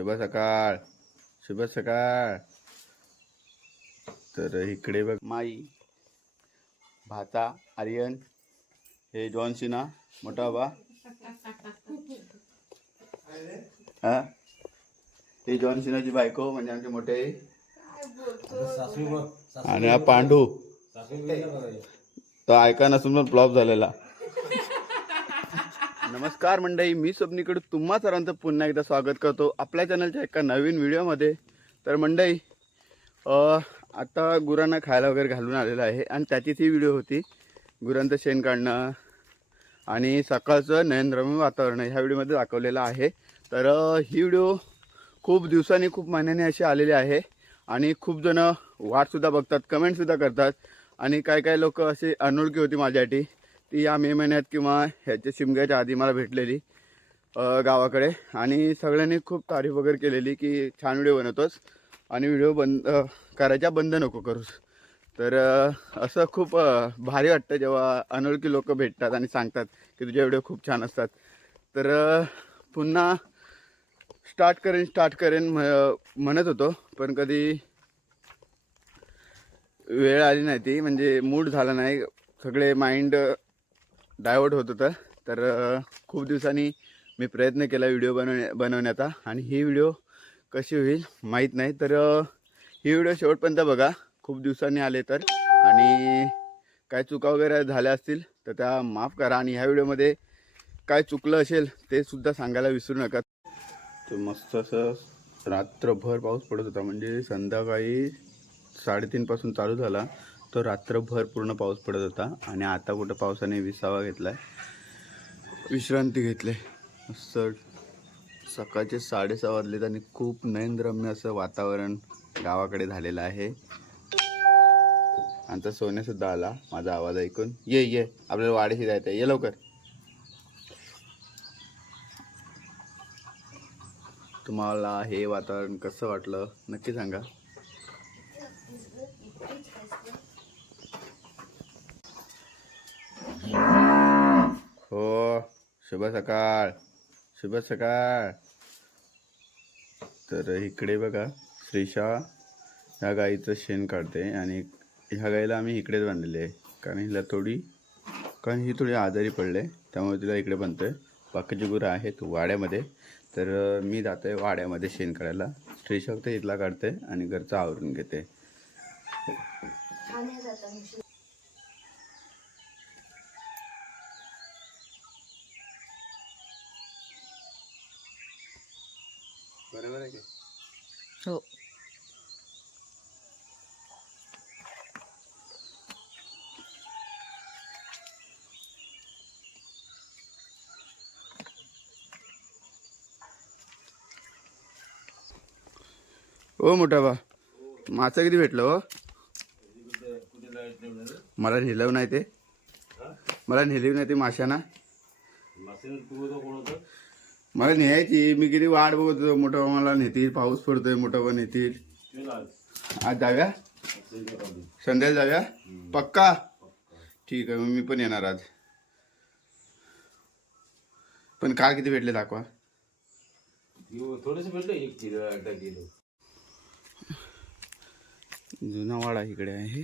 शुभ सकाळ. शुभ सकाळ. तर इकडे बघ. माई भाता आर्यन हे जॉन सिना मोठा बा हा? हे जॉन सिनाची बायको म्हणजे आमचे मोठे. आणि हा पांडू. तो ऐका नसून पण फ्लॉप झालेला. नमस्कार मंडळी मी स्वप्नीकडे तुम्हा सर्वांचं पुन्हा एकदा स्वागत करतो आपल्या चॅनलच्या एका नवीन व्हिडिओमध्ये. तर मंडळी आता गुरांना खायला वगैरे घालून आलेलं आहे आणि त्याचीच ही व्हिडिओ होती. गुरांचं शेण काढणं आणि सकाळचं नयनरम्य वातावरण ह्या व्हिडिओमध्ये दाखवलेलं आहे. तर ही व्हिडिओ खूप दिवसांनी खूप महिन्याने अशी आलेली आहे आणि खूप जणं वाटसुद्धा बघतात कमेंटसुद्धा करतात आणि काय काय लोक असे अनोळखी होती माझ्यासाठी. ती या मे महिन्यात किंवा ह्याच्या शिमग्याच्या आधी मला भेटलेली गावाकडे. आणि सगळ्यांनी खूप तारीफ वगैरे केलेली की छान व्हिडिओ बनवतोस आणि व्हिडिओ बंद करायच्या बंद नको करूस. तर असं खूप भारी वाटतं जेव्हा अनोळखी लोक भेटतात आणि सांगतात की तुझे व्हिडिओ खूप छान असतात. तर पुन्हा स्टार्ट करेन स्टार्ट करेन म्हणत होतो पण कधी वेळ आली नाही ती. म्हणजे मूड झाला नाही. सगळे माइंड डायवर्ट होत होतं. तर खूप दिवसांनी मी प्रयत्न केला व्हिडिओ बनवण्या बनवण्याचा आणि ही व्हिडिओ कशी होईल माहीत नाही. तर ही व्हिडिओ शेवटपर्यंत बघा. खूप दिवसांनी आले तर. आणि काय चुका वगैरे झाल्या असतील तर त्या माफ करा आणि ह्या व्हिडिओमध्ये काय चुकलं असेल ते सुद्धा सांगायला विसरू नका. तर मस्त असं रात्रभर पाऊस पडत होता. म्हणजे संध्याकाळी साडेतीनपासून चालू झाला. तो रात्रभर पूर्ण पाऊस पडत होता आणि आता कुठं पावसाने विसावा घेतलाय? विश्रांती घेतली. मस्त सकाळचे साडेसहा वाजलेत आणि खूप नयनरम्य असं वातावरण गावाकडे झालेलं आहे. आमचा सोन्यासुद्धा आला माझा आवाज ऐकून. ये ये. आपल्याला वाडेशी जायचं आहे. ये लवकर. तुम्हाला हे वातावरण कसं वाटलं? नक्की सांगा. हो शुभ सकाळ शुभ सकाळ. तर इकडे बघा श्रीषा ह्या गाईचं शेण काढते आणि ह्या गाईला आम्ही इकडेच बांधलेली आहे. कारण हिला थोडी कारण ही थोडी आजारी पडले त्यामुळे तिला इकडे बांधतोय. बाकीची गुरं आहेत वाड्यामध्ये. तर मी जातो आहे वाड्यामध्ये शेण काढायला. श्रीषा फक्त इथला काढते आणि घरचं आवरून घेते. बरोबर आहे की? हो. ओ मोठा बा. मासा किती भेटलं हो? मला नेलं नाही ते. मला नेली नाही ते माशाना. मला न्यायची मी किती वाट बघत होतो. मोठा मला नेतील पाऊस पडतोय मोठा बा नेतील. आज जाव्या संध्याकाळी जाव्या पक्का? ठीक आहे मग मी पण येणार आज. पण काल किती भेटले दाखवा. थोडेसे भेटलं एक किलो अर्धा किलो. जुना वाडा इकडे आहे.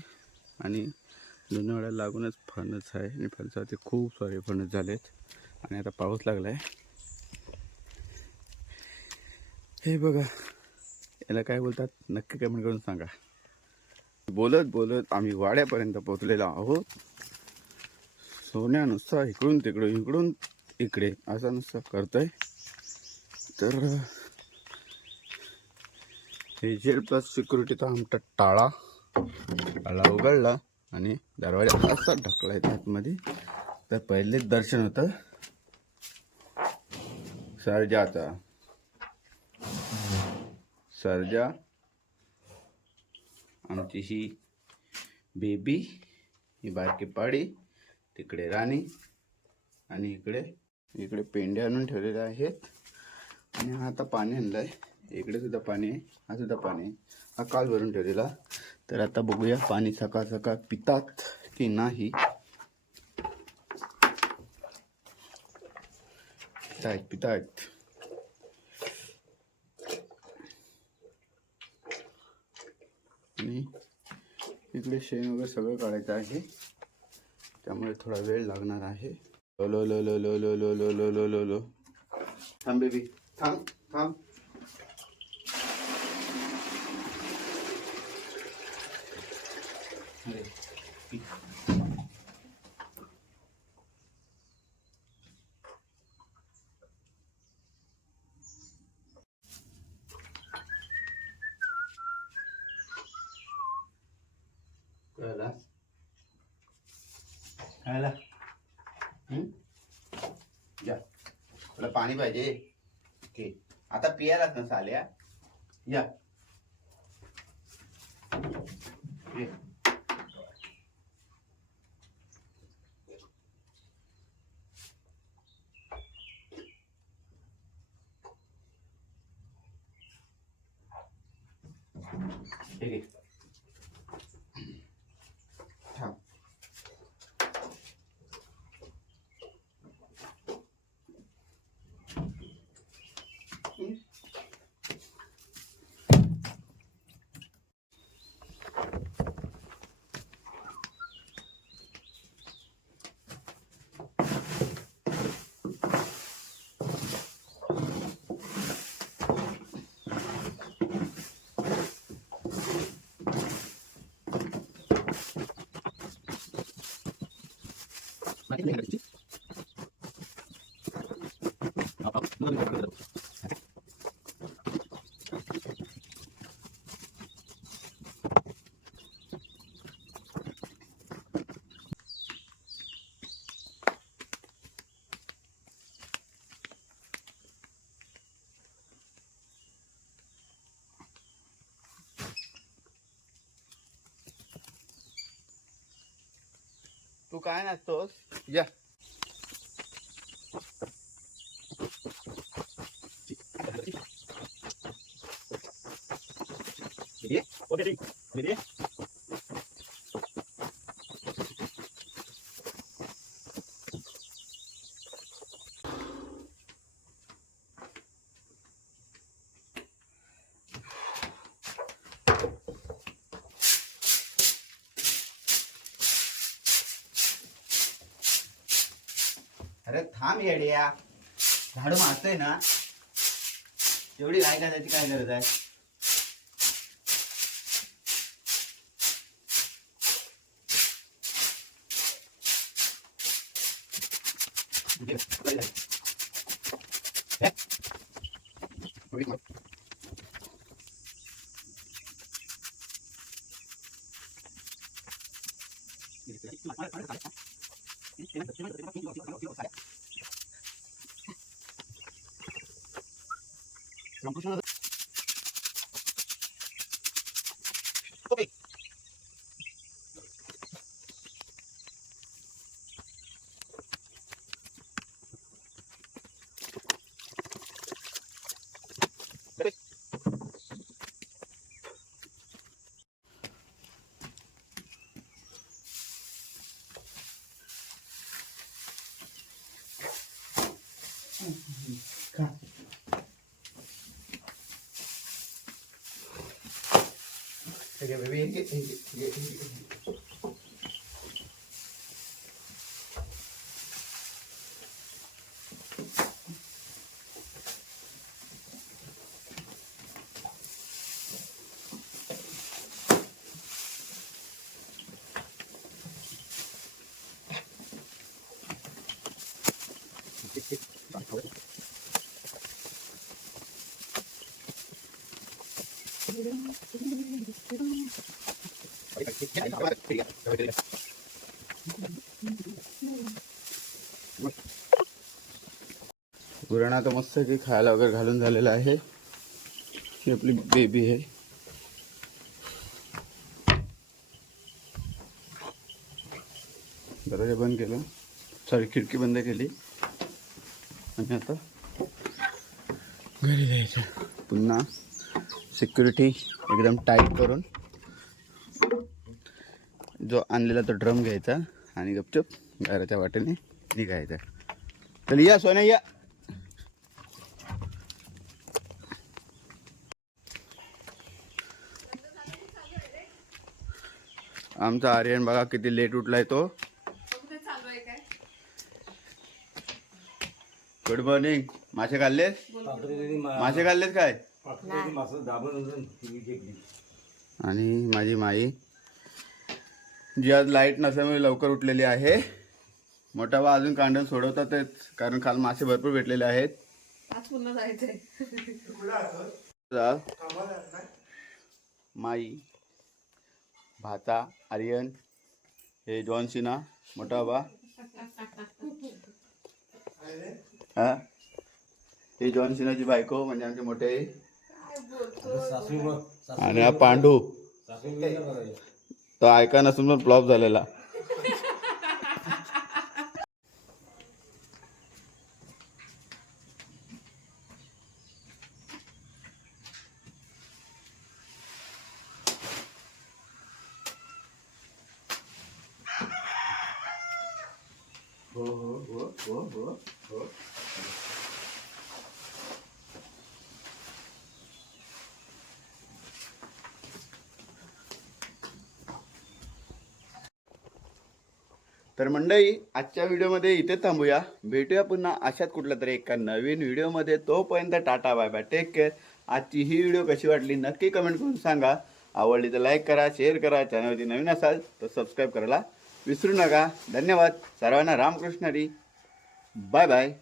आणि जुन्या वाड्याला लागूनच फणस आहे. आणि फणसाचे खूप सारे फणस झालेत. आणि आता पाऊस लागला आहे हे बघा याला काय बोलतात? नक्की कमेंट करून सांगा. बोलत बोलत आम्ही वाड्यापर्यंत पोहोचलेलो आहोत. सोन्या नुसता इकडून तिकडून इकडून इकडे असा नुसता करतोय. तर हे जेल प्लस सिक्युरिटीचा आमचा टाळा टाळा उघडला आणि दरवाजा असा ढकलाय आतमध्ये तर पहिलेच दर्शन होतं. सर्जाचा सर्जा आमची ही बेबी ही बारकी पाडी तिकडे राणी आणि इकडे इकडे पेंडे आणून ठेवलेले आहेत. आणि हा आता पाणी आणलं आहे इकडे सुद्धा पाणी आहे हा सुद्धा पाणी आहे. हा काल भरून ठेवलेला. तर आता बघूया पाणी सकाळ सकाळ पितात की नाही. पितायत पितायत. इकडे शेण वगैरे सगळं काढायचं आहे त्यामुळे थोडा वेळ लगना है लो लो लो लो लो लो लो लो लो लो लो बेबी अरे कळला खायला या तुला पाणी पाहिजे ओके आता पियालाच ना साल्या या ये. ठीक आहे അപ്പം നമുക്ക് तू काय नाचतोस या अरे थांब येड्या. झाडू मारतोय ना. एवढी काय त्याची काय गरज आहे? Ramakrishna Okay, baby, get, get, get, get. गुराणा तर मस्त की खायला वगैरे घालून झालेलं आहे. ही आपली बेबी आहे. दरवाजा बंद केला. सॉरी खिडकी बंद केली. आणि आता घरी जायचं. पुन्हा सिक्युरिटी एकदम टाईट करून जो आणलेला तो ड्रम घ्यायचा आणि गपचूप घराच्या वाटेने निघायचा. चल या सोन्या या. आमचा आर्यन बघा किती लेट उठलाय तो. गुड मॉर्निंग मासे खाल्लेस? मासे खाल्लेस काय? आणि माझी माई जी आज लाइट नसल्यामुळे लवकर उठलेली आहे. मोठा बा अजून कांडण सोडवतातच कारण काल मासे भरपूर भेटलेले आहेत. आज पुन्हा जायचंय. जा. माई भाचा आर्यन हे जॉन सिना मोठा बा. हा. हे जॉन सिनाची बायको म्हणजे आमचे मोठे आई. आता सासू मग सासू आणि हा पांडू. तो ऐका नसून पण फ्लॉप झालेला. हो हो हो हो हो हो. तर मंडळी आजच्या व्हिडिओमध्ये इथे थांबूया. भेटूया पुन्हा अशाच कुठल्या तरी एका नवीन व्हिडिओमध्ये. तोपर्यंत tata bye bye take care आजची ही व्हिडिओ कशी वाटली नक्की कमेंट करून सांगा. आवडली तर लाईक करा शेअर करा चॅनलवरती नवीन असाल तर सबस्क्राईब करायला विसरू नका. धन्यवाद. सर्वांना रामकृष्ण हरी. Bye bye